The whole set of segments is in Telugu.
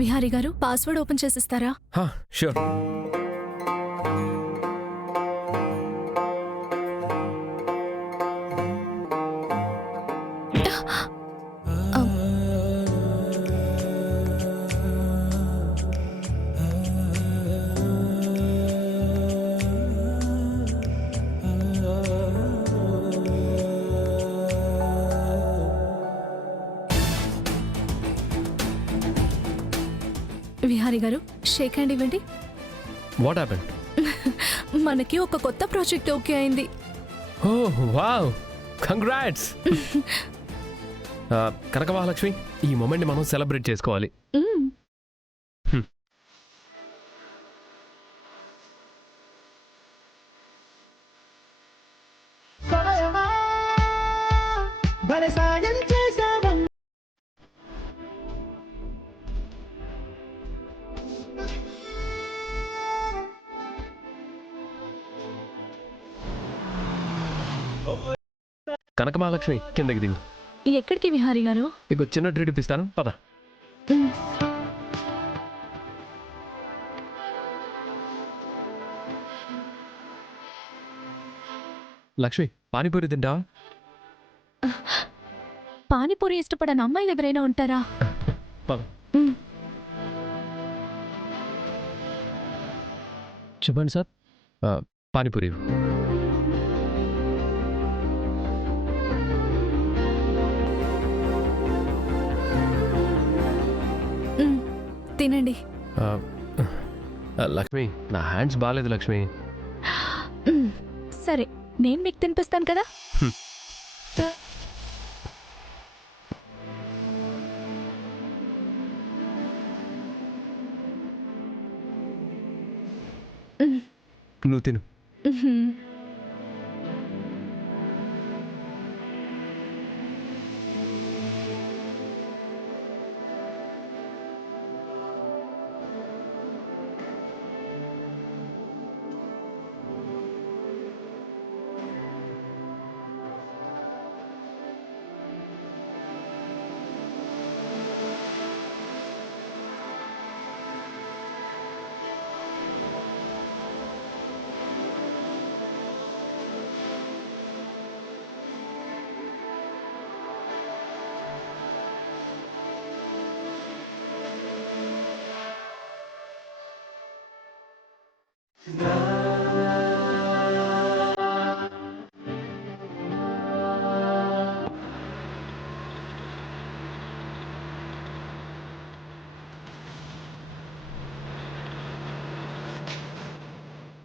విహారీ గారు పాస్వర్డ్ ఓపెన్ చేసిస్తారా? షూర్. విహారీ గారు షేక్ హ్యాండ్ ఇవ్వండి. What happened? మనకి ఒక కొత్త ప్రాజెక్ట్ ఓకే అయింది. ఓహ్ వావ్, కంగ్రాట్స్. కనక మహాలక్ష్మి, ఈ మూమెంట్ని మనం సెలబ్రేట్ చేసుకోవాలి. కనక మహాలక్ష్మి, కిందకి దిగు. ఎక్కడికి విహారీ గారు? మీకు చిన్న ట్రీట్ ఇప్పిస్తాను, పద. లక్ష్మి, పానీపూరి తింటావా? పానీపూరి ఇష్టపడని అమ్మాయిలు ఎవరైనా ఉంటారా? పద. చెప్పండి సార్. పానీపూరి. తినండి. లక్ష్మి, నా హ్యాండ్స్ బాగాలేదు లక్ష్మి. సరే, నేను మీకు తినిపిస్తాను కదా. నువ్వు తిను.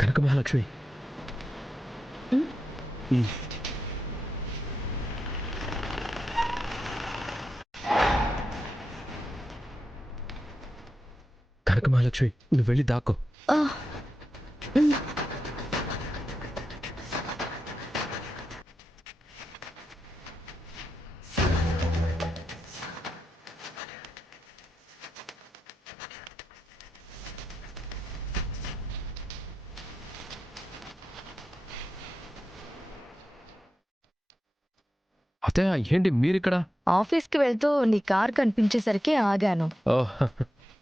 కనక మహాలక్ష్మి, కనక మహాలక్ష్మి, నువ్వు వెళ్ళి దాక్కో. అతే ఏంటి మీరు ఇక్కడ? ఆఫీస్కి వెళ్తూ నీ కార్ కనిపించేసరికి ఆగాను. ఓహ్,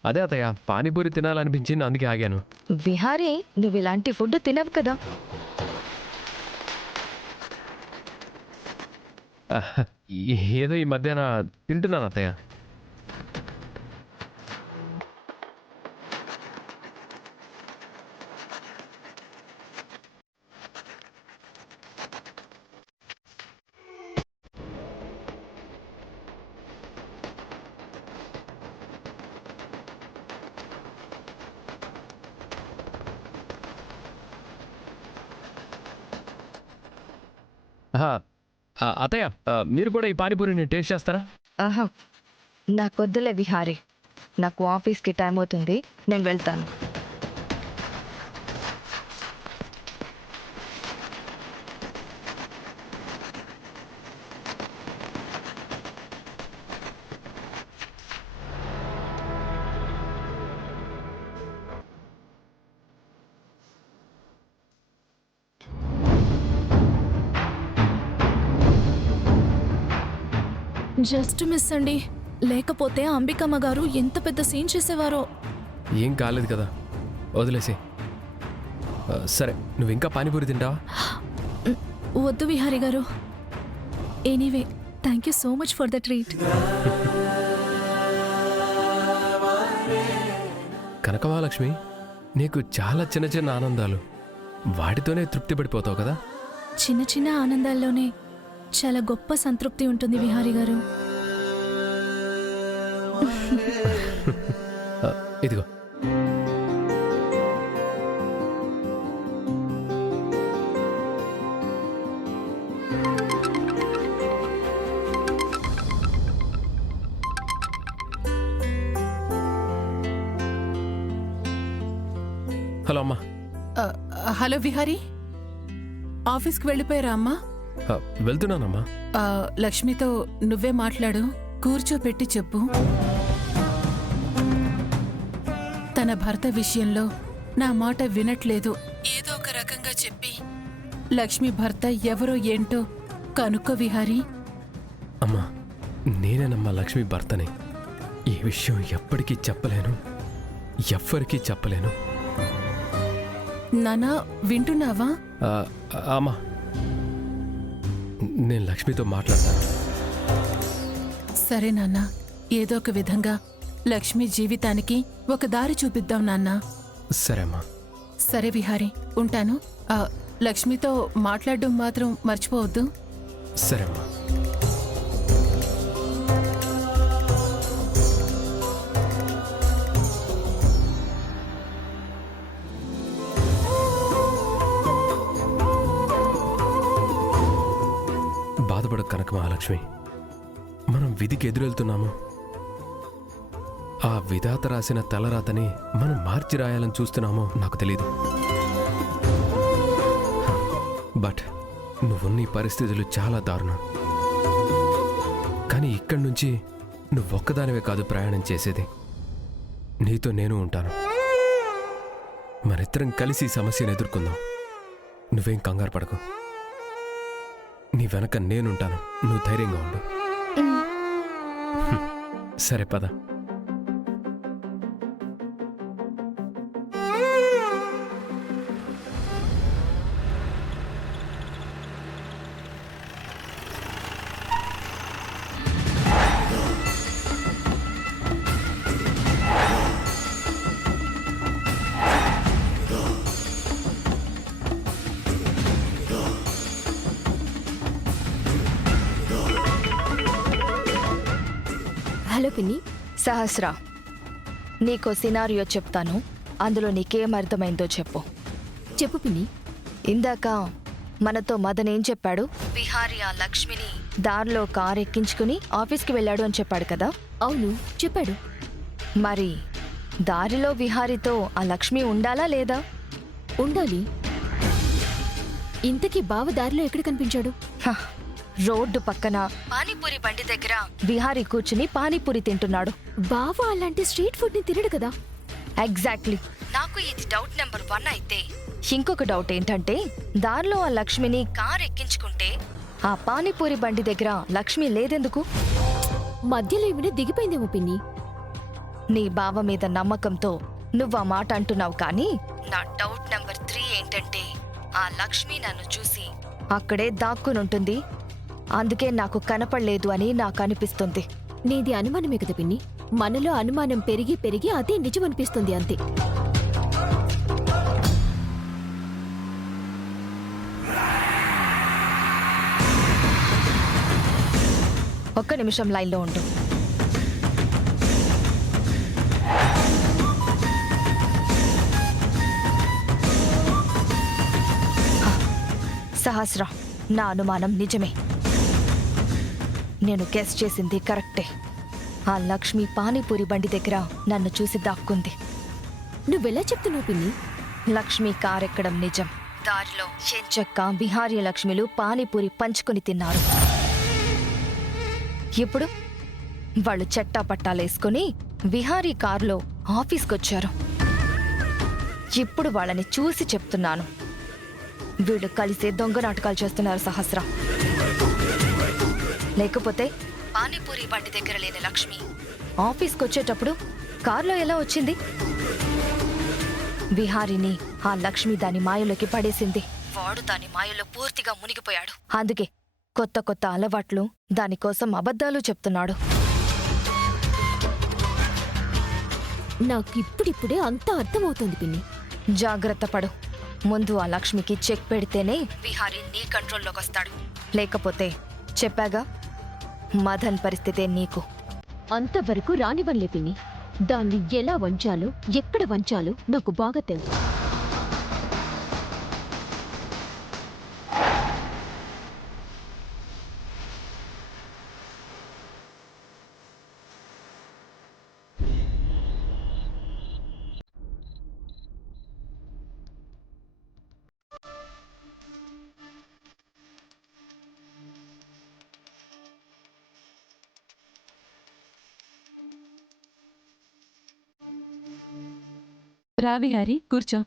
అదే అతయ్య, పానీపూరి తినాలనిపించింది, అందుకే ఆగాను. విహారీ, నువ్వు ఇలాంటి ఫుడ్ తినవు కదా. ఏదో ఈ మధ్యాహ్న తింటున్నాను అతయ్య. అతయ్య, మీరు కూడా ఈ పానీపూరిని టేస్ట్ చేస్తారా? ఆహా, నాకొద్దులే విహారీ, నాకు ఆఫీస్కి టైం అవుతుంది, నేను వెళ్తాను. జస్ట్ మిస్ అండి. లేకపోతే అంబికమ్మ గారు ఎంత పెద్ద సీన్ చేసేవారో. ఏం కాలేదు కదా, వదిలేసి. సరే, నువ్వు ఇంకా పానీపూరి తింటావా? వద్దు విహారీ గారు. Anyway, thank you so much for the treat. Kanakamahalakshmi, నీకు చాలా చిన్న చిన్న ఆనందాలు, వాటితోనే తృప్తి పడిపోతావు కదా. చిన్న చిన్న ఆనందాల్లోనే చాలా గొప్ప సంతృప్తి ఉంటుంది విహారీ గారు. ఇదిగో. హలో అమ్మా. హలో విహారీ, ఆఫీస్కి వెళ్ళిపోయారా అమ్మా? వెళ్తున్నానమ్మా. లక్ష్మితో నువ్వే మాట్లాడు, కూర్చోపెట్టి చెప్పు. తన భర్త విషయంలో నా మాట వినట్లేదు, ఏదో ఒక రకంగా చెప్పి లక్ష్మి భర్త ఎవరో ఏంటో కనుక్కో విహారీ. అమ్మా, నేనేనమ్మా లక్ష్మి భర్తని. ఈ విషయం ఎప్పటికీ చెప్పలేను, ఎవ్వరికీ చెప్పలేను. నానా, వింటున్నావా? అమ్మా, నేను లక్ష్మితో మాట్లాడతాను. సరే నాన్నా, ఏదో ఒక విధంగా లక్ష్మి జీవితానికి ఒక దారి చూపిద్దాం నాన్నా. సరే అమ్మా. సరే విహారీ, ఉంటాను. లక్ష్మితో మాట్లాడడం మాత్రం మర్చిపోవద్దు. సరే అమ్మా. బాధపడ కనక మహాలక్ష్మి, మనం విధికి ఎదురెళ్తున్నాము. ఆ విధాత రాసిన తలరాతని మనం మార్చి రాయాలని చూస్తున్నామో నాకు తెలీదు. బట్ నువ్వున్న ఈ పరిస్థితులు చాలా దారుణం. కానీ ఇక్కడి నుంచి నువ్వొక్కదానివే కాదు ప్రయాణం చేసేది, నీతో నేను ఉంటాను. మనిద్దరం కలిసి ఈ సమస్యను ఎదుర్కొందాం. నువ్వేం కంగారు పడకు, నీ వెనక నేనుంటాను. నువ్వు ధైర్యంగా ఉండు. సరే పద. హలో పిన్ని. సహస్ర, నీకో సినారియో చెప్తాను, అందులో నీకేం అర్థమైందో చెప్పు. చెప్పు పిన్ని. ఇందాక మనతో మదన్ ఏం చెప్పాడు? విహారీ ఆ లక్ష్మిని దారిలో కారు ఎక్కించుకుని ఆఫీస్కి వెళ్ళాడు అని చెప్పాడు కదా. అవును, చెప్పాడు. మరి దారిలో విహారీతో ఆ లక్ష్మి ఉండాలా లేదా? ఉండాలి. ఇంతకీ బావ దారిలో ఎక్కడ కనిపించాడు? హ, రోడ్డు పక్కన పానీపూరి బండి దగ్గర విహారీ కూర్చుని పానీపూరి తింటున్నాడు. బావ అలాంటి స్ట్రీట్ ఫుడ్ ని తినడు కదా. ఎగ్జాక్ట్లీ. నాకు ఇది డౌట్ నెంబర్ 1 అయితే, ఇంకొక డౌట్ ఏంటంటే, దారిలో ఆ లక్ష్మిని కార్ ఎక్కించుకుంటే ఆ పానీపూరి బండి దగ్గర లక్ష్మి లేదెందుకు? మధ్యలో ఏమైనా దిగిపోయిందేమో పిన్ని. నీ బావ మీద నమ్మకంతో నువ్వు ఆ మాట అంటున్నావు, కానీ నా డౌట్ నెంబర్ 3 ఏంటంటే, ఆ లక్ష్మి నన్ను చూసి అక్కడే దాక్కునుంటుంది, అందుకే నాకు కనపడలేదు అని నాకు అనిపిస్తుంది. నీది అనుమానమే కదా పిన్ని. మనలో అనుమానం పెరిగి పెరిగి అదే నిజమనిపిస్తుంది, అంతే. ఒక్క నిమిషం లైన్లో ఉండు. సహస్ర, నా అనుమానం నిజమే. నేను గెస్ చేసింది కరెక్టే. ఆ లక్ష్మి పానీపూరి బండి దగ్గర నన్ను చూసి దాక్కుంది. నువ్వెలా చెప్తున్నావు పిన్ని? లక్ష్మి కారెక్కడం నిజం. దారిలో చెంచక్క బిహారీ లక్ష్మిలు పానీపూరి పంచుకుని తిన్నారు. ఇప్పుడు వాళ్ళు చట్టా పట్టాలేసుకుని విహారీ కారులో ఆఫీస్కొచ్చారు. ఇప్పుడు వాళ్ళని చూసి చెప్తున్నాను, వీళ్ళు కలిసే దొంగ నాటకాలు చేస్తున్నారు సహస్ర. లేకపోతే పానీపూరి బండి దగ్గర లేని లక్ష్మి ఆఫీస్కొచ్చేటప్పుడు కార్లో ఎలా వచ్చింది? విహారిని ఆ లక్ష్మి దాని మాయలోకి పడేసింది. వాడు దాని మాయలో పూర్తిగా మునిగిపోయాడు. అందుకే కొత్త కొత్త అలవాట్లు, దానికోసం అబద్ధాలు చెప్తున్నాడు. నాకిప్పుడిప్పుడే అంతా అర్థమవుతుంది పిన్ని. జాగ్రత్త పడు. ముందు ఆ లక్ష్మికి చెక్ పెడితేనే విహారీ నీ కంట్రోల్లోకి వస్తాడు. లేకపోతే చెప్పాగా, మదన్ పరిస్థితే నీకు. అంతవరకు రానివ్వలే పిన్ని. దాన్ని ఎలా వంచాలో, ఎక్కడ వంచాలో నాకు బాగా తెలుసు. రా విహారి, కూర్చో.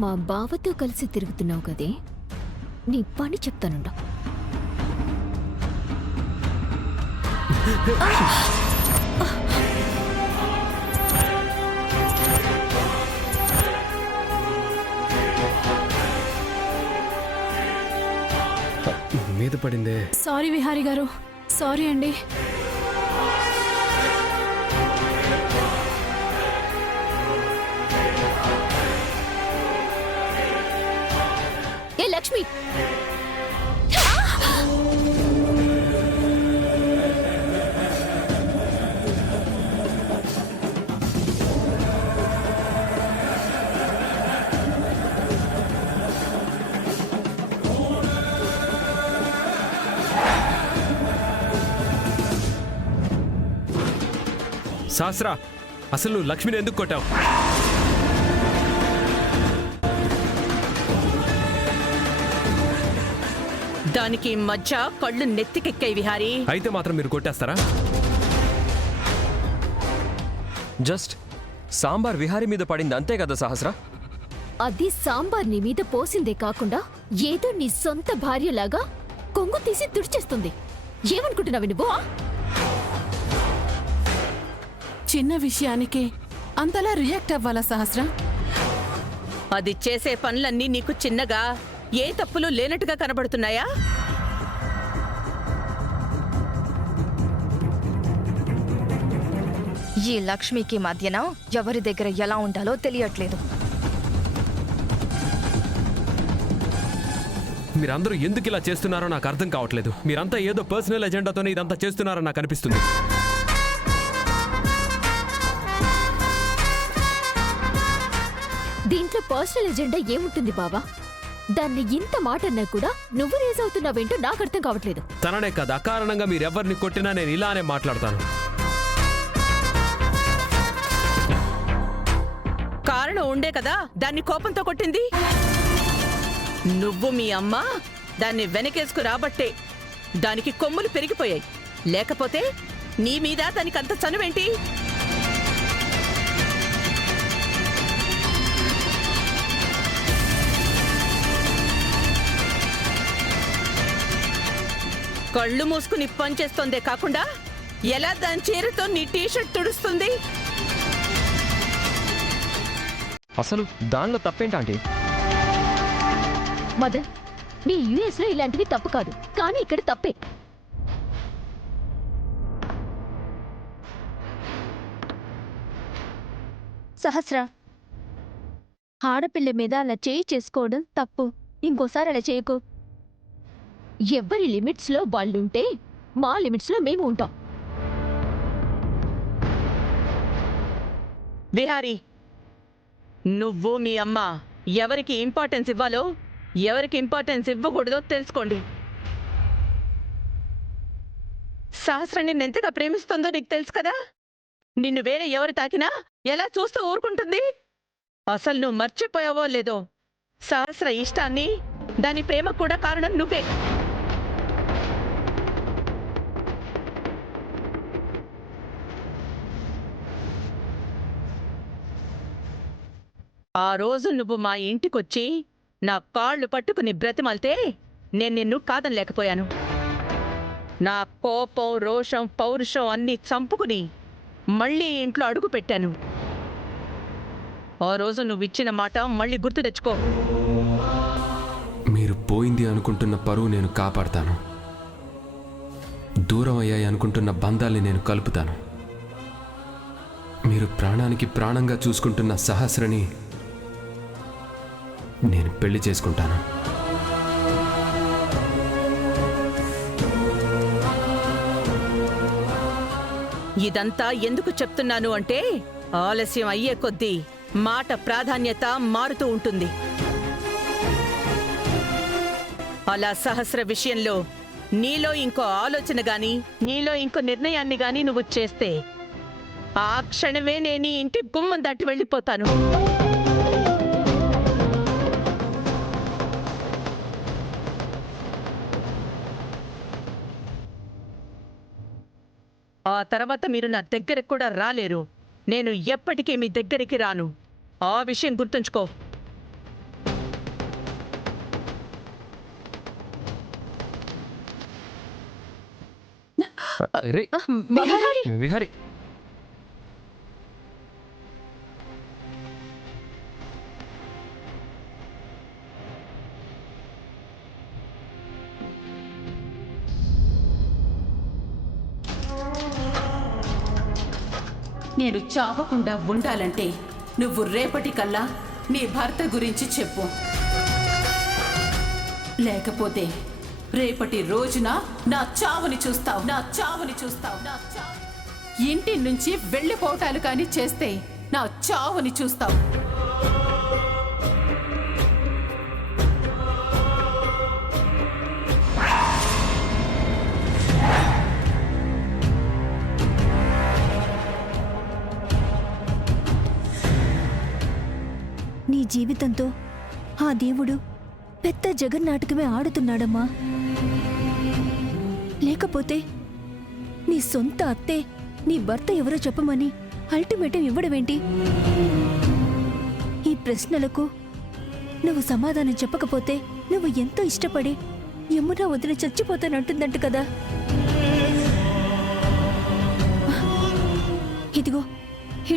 మా బావతో కలిసి తిరుగుతున్నావు కదే, నీ పని చెప్తానుండా. మీద పడిందే. సారీ విహారి గారు, సారీ అండి. ఏ లక్ష్మి, శాస్త్ర, అసలు నువ్వు లక్ష్మిని ఎందుకు కొట్టావు? దానికి మధ్య కళ్ళు నెత్తికెక్కాయి విహారీ. అయితే మాత్రం మీరు కొట్టేస్తారా? జస్ట్ సాంబార్ విహారీ మీద పడింది అంతే కదా సహస్ర. అది సాంబార్ నీ మీద పోసిందే కాకుండా ఏదో నీ సొంత భార్యలాగా కొంగు తీసి తుడిచేస్తుంది. ఏమనుకుంటున్నావు నువ్వు? చిన్న విషయానికి అంతలా రియాక్ట్ అవ్వాలా సహస్ర? అది చేసే పనులన్నీ నీకు చిన్నగా, ఏ తప్పులు లేనట్టుగా కనబడుతున్నాయా? ఈ లక్ష్మికి మధ్యన ఎవరి దగ్గర ఎలా ఉండాలో తెలియట్లేదు. మీరందరూ ఎందుకు ఇలా చేస్తున్నారో నాకు అర్థం కావట్లేదు. మీరంతా ఏదో పర్సనల్ ఎజెండాతోనే ఇదంతా చేస్తున్నారో నాకు అనిపిస్తుంది. దీంట్లో పర్సనల్ ఎజెండా ఏముంటుంది బావా? దాన్ని ఇంత మాట అన్నా కూడా నువ్వు రేజ్ అవుతున్నావేంటో నాకు అర్థం కావట్లేదు. తననే కాదు, అకారణంగా మీరెవరిని కొట్టినా నేను ఇలానే మాట్లాడతాను. కారణం ఉండే కదా దాన్ని కోపంతో కొట్టింది. నువ్వు మీ అమ్మ దాన్ని వెనకేసుకు రాబట్టే దానికి కొమ్ములు పెరిగిపోయాయి. లేకపోతే నీ మీద దానికంత చనువేంటి? కళ్ళు మూసుకుని పనిచేస్తోందే కాకుండా ఎలా దాని చీరతో నీ టీషర్ట్ తుడుస్తుంది? అసలు దానిలో తప్పేంటి ఆంటీ? మదన్, నీ యుఎస్ లో ఇలాంటివి తప్పు కాదు, కానీ ఇక్కడ తప్పే. సహస్ర, ఆడపిల్ల మీద అలా చేయి చేసుకోవడం తప్పు. ఇంకోసారి అలా చేయకు. ఎవరి లిమిట్స్ లో వాళ్ళుంటే మా లిమిట్స్ లో మేము ఉంటాం. విహారీ, నువ్వు మీ అమ్మ ఎవరికి ఇంపార్టెన్స్ ఇవ్వాలో ఎవరికి ఇంపార్టెన్స్ ఇవ్వకూడదో తెలుసుకోండి. సహస్రాన్ని ఎంతగా ప్రేమిస్తుందో నీకు తెలుసు కదా. నిన్ను వేరే ఎవరు తాకినా ఎలా చూస్తూ ఊరుకుంటుంది? అసలు నువ్వు మర్చిపోయావో లేదో, సహస్ర ఇష్టాన్ని, దాని ప్రేమ కూడా కారణం నువ్వే. ఆ రోజు నువ్వు మా ఇంటికొచ్చి నా కాళ్ళు పట్టుకుని బ్రతిమాలితే నేను నిన్ను కాదనలేకపోయాను. నా కోపం, రోషం, పౌరుషం అన్నీ చంపుకుని మళ్ళీ ఇంట్లో అడుగు పెట్టాను. ఆ రోజు నువ్వు ఇచ్చిన మాట మళ్ళీ గుర్తు తెచ్చుకో. మీరు పోయింది అనుకుంటున్న పరువు నేను కాపాడతాను. దూరం అయ్యాయి అనుకుంటున్న బంధాల్ని నేను కలుపుతాను. మీరు ప్రాణానికి ప్రాణంగా చూసుకుంటున్న సహస్రని నేను పెళ్లి చేసుకుంటాను. ఇదంతా ఎందుకు చెప్తున్నాను అంటే, ఆలస్యం అయ్యే కొద్దీ మాట ప్రాధాన్యత మారుతూ ఉంటుంది. అలా సహస్ర విషయంలో నీలో ఇంకో ఆలోచన గాని, నీలో ఇంకో నిర్ణయాన్ని గాని నువ్వు చేస్తే ఆ క్షణమే నేను ఈ ఇంటి గుమ్మం దాటి వెళ్ళిపోతాను. ఆ తర్వాత మీరు నా దగ్గరకు కూడా రాలేరు. నేను ఎప్పటికీ మీ దగ్గరికి రాను. ఆ విషయం గుర్తుంచుకో. విహారీ, నేను చావకుండా ఉండాలంటే నువ్వు రేపటికల్లా నీ భర్త గురించి చెప్పు. లేకపోతే రేపటి రోజున నా చావుని చూస్తావు. ఇంటి నుంచి వెళ్ళిపోవటాలు కానీ చేస్తే నా చావుని చూస్తావు. నీ జీవితంతో ఆ దేవుడు పెద్ద జగన్నాటకమే ఆడుతున్నాడమ్మా. లేకపోతే నీ సొంత అత్తే నీ భర్త ఎవరో చెప్పమని అల్టిమేటం ఇవ్వడమేంటి? ఈ ప్రశ్నలకు నువ్వు సమాధానం చెప్పకపోతే నువ్వు ఎంతో ఇష్టపడి యమున వదిలి చచ్చిపోతానంటుందంట కదా. ఇదిగో ఈ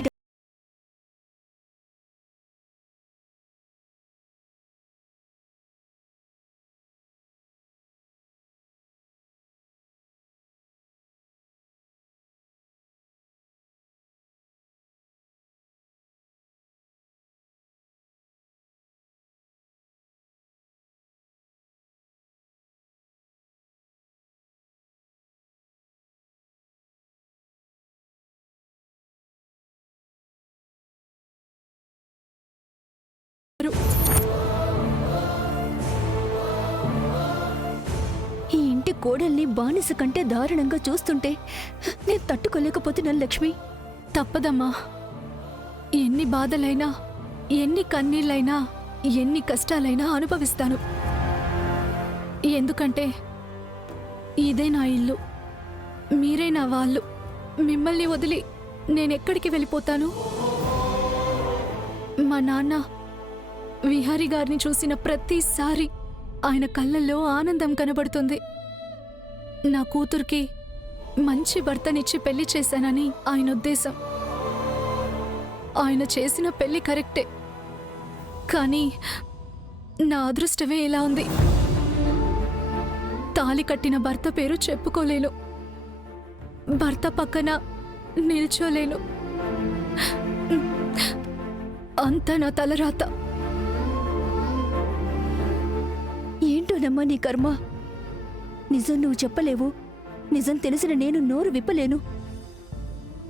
ఈ ఇంటి కోడల్ని బానిస కంటే దారుణంగా చూస్తుంటే నేను తట్టుకోలేకపోతున్నాను లక్ష్మి. తప్పదమ్మా. ఎన్ని బాధలైనా, ఎన్ని కన్నీళ్ళైనా, ఎన్ని కష్టాలైనా అనుభవిస్తాను. ఎందుకంటే ఇదే నా ఇల్లు, మీరే నా వాళ్ళు. మిమ్మల్ని వదిలి నేనెక్కడికి వెళ్ళిపోతాను? మా నాన్న విహారీ గారిని చూసిన ప్రతిసారి ఆయన కళ్ళల్లో ఆనందం కనబడుతుంది. నా కూతురికి మంచి భర్తనిచ్చి పెళ్లి చేశానని ఆయన ఉద్దేశం. ఆయన చేసిన పెళ్లి కరెక్టే, కానీ నా అదృష్టమే ఇలా ఉంది. తాళి కట్టిన భర్త పేరు చెప్పుకోలేను, భర్త పక్కన నిల్చోలేను. అంతా నా తలరాత. ఏంటోనమ్మా నీ కర్మ. నిజం నువ్వు చెప్పలేవు. నిజం తెలిసిన నేను నోరు విప్పలేను.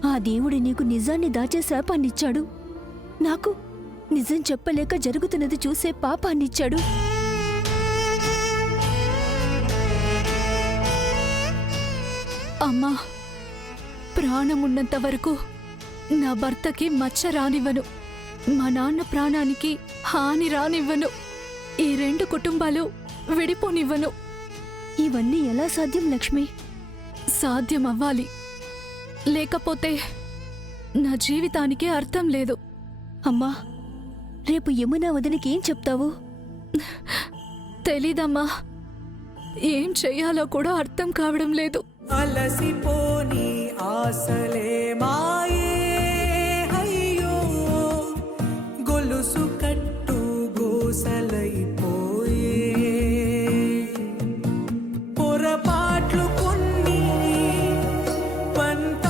ఆ దేవుడు నీకు నిజాన్ని దాచే శాపాన్నిచ్చాడు. నాకు నిజం చెప్పలేక జరుగుతున్నది చూసే పాపాన్నిచ్చాడు. అమ్మా, ప్రాణమున్నంత వరకు నా భర్తకి మచ్చ రానివ్వను. మా నాన్న ప్రాణానికి హాని రానివ్వను. ఈ 2 కుటుంబాలు విడిపోనివ్వను. ఇవన్నీ ఎలా సాధ్యం లక్ష్మి? సాధ్యం అవ్వాలి. లేకపోతే నా జీవితానికి అర్థం లేదు. అమ్మా, రేపు యమునా వదినకి ఏం చెప్తావు? తెలీదమ్మా. ఏం చెయ్యాలో కూడా అర్థం కావడం లేదు. అలసిపోని ఆశలే మాయే, అయ్యో గొలుసు కట్టు గోసలైపోయే. పొరపాట్లు కొన్ని పంత